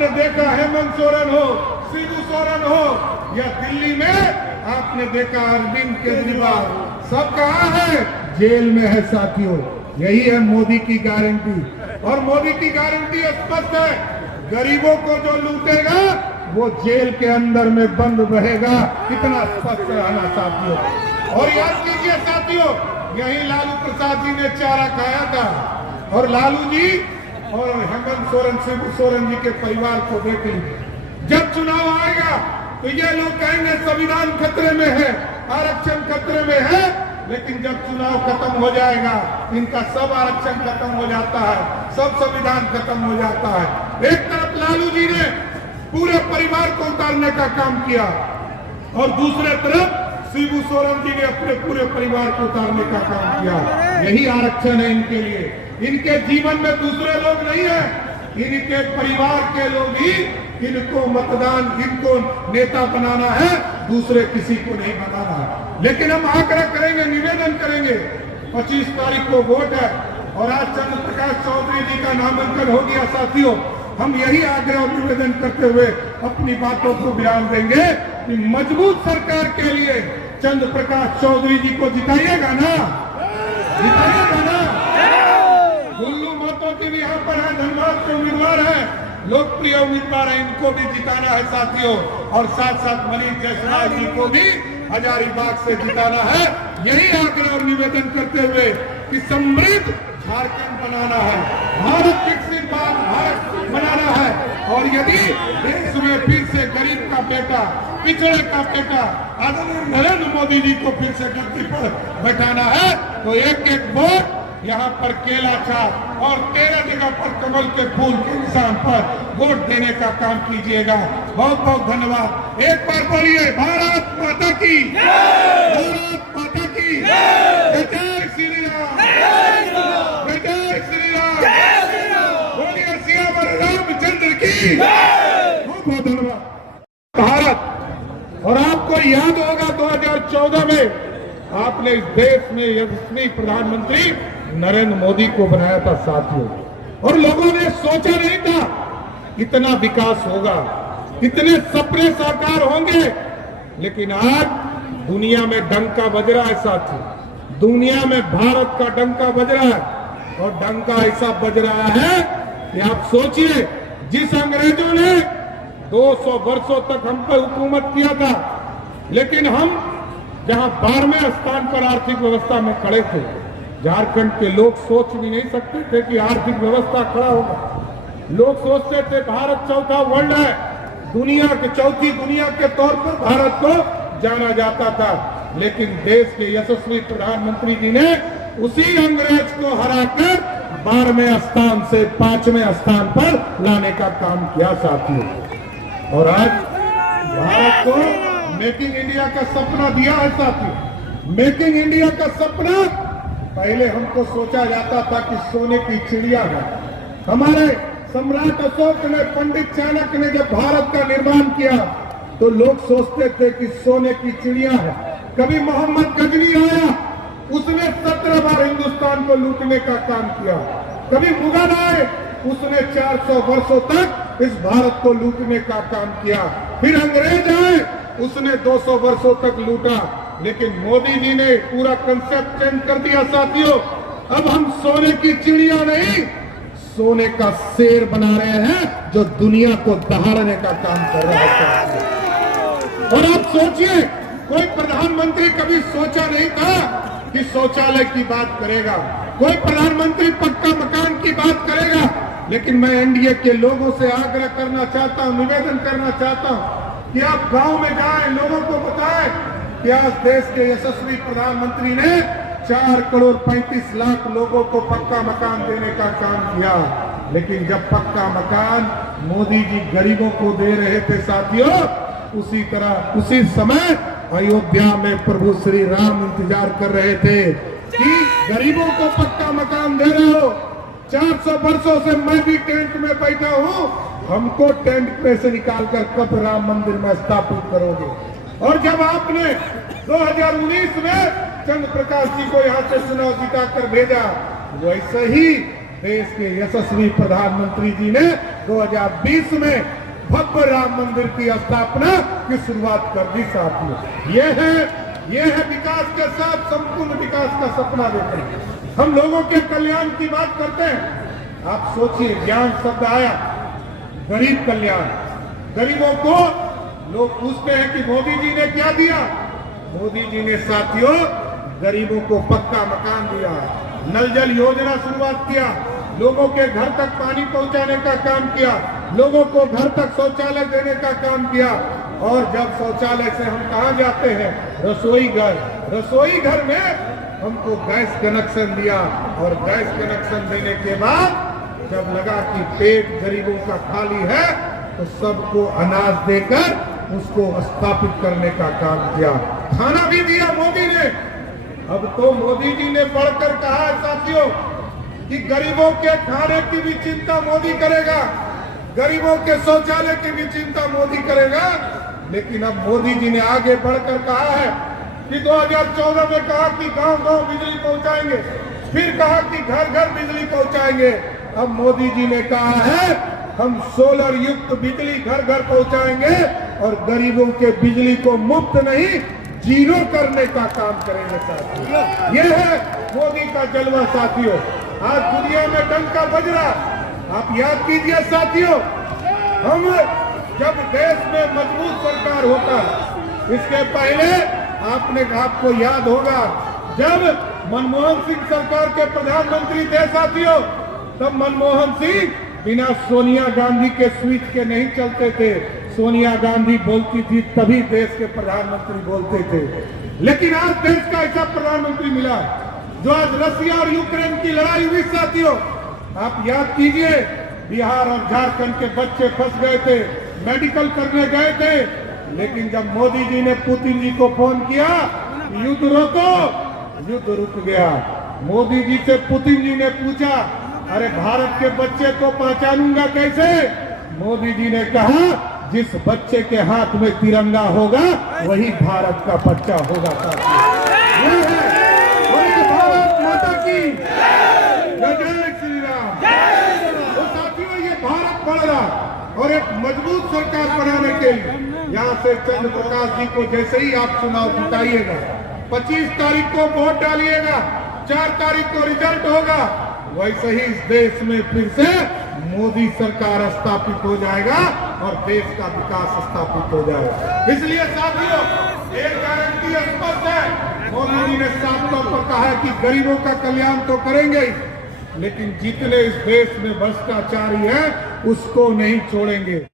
आपने देखा हेमंत सोरेन हो, शिबू सोरेन हो, या दिल्ली में आपने देखा अरविंद केजरीवाल, सब कहाँ है? जेल में है साथियों। यही है मोदी की गारंटी। और मोदी की गारंटी स्पष्ट है, गरीबों को जो लूटेगा वो जेल के अंदर में बंद रहेगा। कितना स्पष्ट रहना साथियों। और याद कीजिए साथियों, यही लालू प्रसाद जी ने चारा खाया था। और लालू जी और हेमंत सोरेन, शिबू सोरेन जी के परिवार को देख लीजिए। जब चुनाव आएगा तो ये लोग कहेंगे संविधान खतरे में है, आरक्षण खतरे में है, लेकिन जब चुनाव खत्म हो जाएगा इनका सब आरक्षण खत्म हो जाता है, सब संविधान खत्म हो जाता है। एक तरफ लालू जी ने पूरे परिवार को उतारने का काम किया और दूसरे तरफ शिबू सोरेन जी ने अपने पूरे परिवार को उतारने का काम किया। यही आरक्षण है इनके लिए। इनके जीवन में दूसरे लोग नहीं है, इनके परिवार के लोग ही इनको मतदान, इनको नेता बनाना है, दूसरे किसी को नहीं बनाना है। लेकिन हम आग्रह करेंगे, निवेदन करेंगे, 25 तारीख को वोट है और आज चंद्र प्रकाश चौधरी जी का नामांकन हो गया साथियों। हम यही आग्रह और निवेदन करते हुए अपनी बातों को विराम देंगे कि मजबूत सरकार के लिए चंद्र प्रकाश चौधरी जी को जिताइएगा ना, जिताइएगा ना। गुल्लू महतो जी भी यहाँ पर है, धनबाद के उम्मीदवार है, लोकप्रिय उम्मीदवार है, इनको भी जिताना है साथियों। और साथ साथ मनीष जायसवाल जी को भी हजारीबाग से जिताना है। यही आग्रह और निवेदन करते हुए कि समृद्ध झारखंड बनाना है, भारत विकसित भारत बनाना है। और यदि देश में फिर से गरीब का बेटा, पिछड़े का बेटा आदरणीय नरेंद्र मोदी जी को फिर से गद्दी पर बैठाना है तो एक एक वोट यहाँ पर केला छाप और 13 जगह पर कमल के फूल के निशान पर वोट देने का काम कीजिएगा। बहुत बहुत धन्यवाद। एक बार बोलिए भारत माता की, भारत माता की जय श्री राम, जय श्री राम, बोलिए सियावर रामचंद्र की। बहुत बहुत धन्यवाद। भारत, और आपको याद होगा 2014 में आपने इस देश में यशस्वी प्रधानमंत्री नरेंद्र मोदी को बनाया था साथियों। और लोगों ने सोचा नहीं था इतना विकास होगा, इतने सपने साकार होंगे। लेकिन आज दुनिया में डंका बज रहा है साथियों, दुनिया में भारत का डंका बज रहा है। और डंका ऐसा बज रहा है कि आप सोचिए, जिस अंग्रेजों ने 200 वर्षों तक हम पर हुकूमत किया था, लेकिन हम जहां 12वें स्थान पर आर्थिक व्यवस्था में खड़े थे, झारखंड के लोग सोच भी नहीं सकते थे कि आर्थिक व्यवस्था खड़ा होगा। लोग सोचते थे भारत चौथा वर्ल्ड है, दुनिया के चौथी दुनिया के तौर पर भारत को जाना जाता था। लेकिन देश के यशस्वी प्रधानमंत्री जी ने उसी अंग्रेज को हराकर 12वें स्थान से 5वें स्थान पर लाने का काम किया साथियों। और आज भारत को मेकिंग इंडिया का सपना दिया है साथियों। मेकिंग इंडिया का सपना पहले हमको सोचा जाता था कि सोने की चिड़िया है। हमारे सम्राट अशोक ने, पंडित चाणक्य ने जब भारत का निर्माण किया तो लोग सोचते थे कि सोने की चिड़िया है। कभी मोहम्मद गजनी आया, उसने 17 बार हिंदुस्तान को लूटने का काम किया। कभी मुगल आए, उसने 400 वर्षों तक इस भारत को लूटने का काम किया। फिर अंग्रेज आए, उसने 200 वर्षों तक लूटा। लेकिन मोदी जी ने पूरा कंसेप्ट चेंज कर दिया साथियों। अब हम सोने की चिड़िया नहीं, सोने का शेर बना रहे हैं जो दुनिया को दहाड़ने का काम कर रहा है। और आप सोचिए, कोई प्रधानमंत्री कभी सोचा नहीं था कि शौचालय की बात करेगा, कोई प्रधानमंत्री पक्का मकान की बात करेगा। लेकिन मैं एनडीए के लोगों से आग्रह करना चाहता हूं, निवेदन करना चाहता हूं कि आप गांव में जाएं, लोगों को बताएं कि आज देश के यशस्वी प्रधानमंत्री ने 4 करोड़ 35 लाख लोगों को पक्का मकान देने का काम किया। लेकिन जब पक्का मकान मोदी जी गरीबों को दे रहे थे साथियों, उसी तरह उसी समय अयोध्या में प्रभु श्री राम इंतजार कर रहे थे कि गरीबों को पक्का मकान दे रहे हो। 400 वर्षों से मैं भी टेंट में बैठा हूँ, हमको टेंट में से निकालकर कब राम मंदिर में स्थापित करोगे। और जब आपने 2019 में चंद्र प्रकाश जी को यहाँ से चुनाव जिता कर भेजा, वैसे ही देश के यशस्वी प्रधानमंत्री जी ने 2020 में भव्य राम मंदिर की स्थापना की शुरुआत कर दी साथियों। ये है विकास के साथ संपूर्ण विकास का सपना देखना। हम लोगों के कल्याण की बात करते हैं। आप सोचिए, ज्ञान शब्द आया, गरीब कल्याण। गरीबों को लोग पूछते हैं कि मोदी जी ने क्या दिया। मोदी जी ने साथियों गरीबों को पक्का मकान दिया, नल जल योजना शुरुआत किया, लोगों के घर तक पानी पहुंचाने का काम किया, लोगों को घर तक शौचालय देने का काम किया। और जब शौचालय से हम कहाँ जाते हैं, रसोई घर में हमको गैस कनेक्शन दिया। और गैस कनेक्शन देने के बाद जब लगा कि पेट गरीबों का खाली है तो सबको अनाज देकर उसको स्थापित करने का काम किया। खाना भी दिया मोदी ने। अब तो मोदी जी ने बढ़कर कहा है साथियों कि गरीबों के खाने की भी चिंता मोदी करेगा, गरीबों के शौचालय की भी चिंता मोदी करेगा। लेकिन अब मोदी जी ने आगे बढ़कर कहा है कि 2014 में कहा कि गांव-गांव बिजली पहुंचाएंगे, फिर कहा कि घर घर बिजली पहुंचाएंगे। अब मोदी जी ने कहा है हम सोलर युक्त बिजली घर घर पहुंचाएंगे और गरीबों के बिजली को मुफ्त नहीं, जीरो करने का काम करेंगे साथियों। ये है मोदी का जलवा साथियों। आज दुनिया में डंका बज रहा। आप याद कीजिए साथियों, हम जब देश में मजबूत सरकार होता, इसके पहले आपको याद होगा जब मनमोहन सिंह सरकार के प्रधानमंत्री थे साथियों, तब मनमोहन सिंह बिना सोनिया गांधी के स्विच के नहीं चलते थे। सोनिया गांधी बोलती थी तभी देश के प्रधानमंत्री बोलते थे। लेकिन आज देश का ऐसा प्रधानमंत्री मिला जो आज रसिया और यूक्रेन की लड़ाई हुई साथियों, आप याद कीजिए, बिहार और झारखंड के बच्चे फंस गए थे, मेडिकल करने गए थे। लेकिन जब मोदी जी ने पुतिन जी को फोन किया युद्ध रोको, युद्ध रुक गया। मोदी जी से पुतिन जी ने पूछा, अरे भारत के बच्चे को पहचानूंगा कैसे? मोदी जी ने कहा जिस बच्चे के हाथ में तिरंगा होगा वही भारत का बच्चा होगा साथियों। ये है भारत माता की जय श्री राम। तो साथियों ये भारत बढ़ रहा और एक मजबूत सरकार बनाने के लिए यहाँ से चंद्र प्रकाश जी को जैसे ही आप चुनाव जिताइएगा, 25 तारीख को वोट डालिएगा, 4 तारीख को रिजल्ट होगा, वैसे ही इस देश में फिर से मोदी सरकार स्थापित हो जाएगा और देश का विकास स्थापित हो जाएगा। इसलिए साथियों एक गारंटी स्पष्ट है, मोदी जी ने साफ तौर पर कहा है कि गरीबों का कल्याण तो करेंगे ही, लेकिन जितने इस देश में भ्रष्टाचारी हैं उसको नहीं छोड़ेंगे।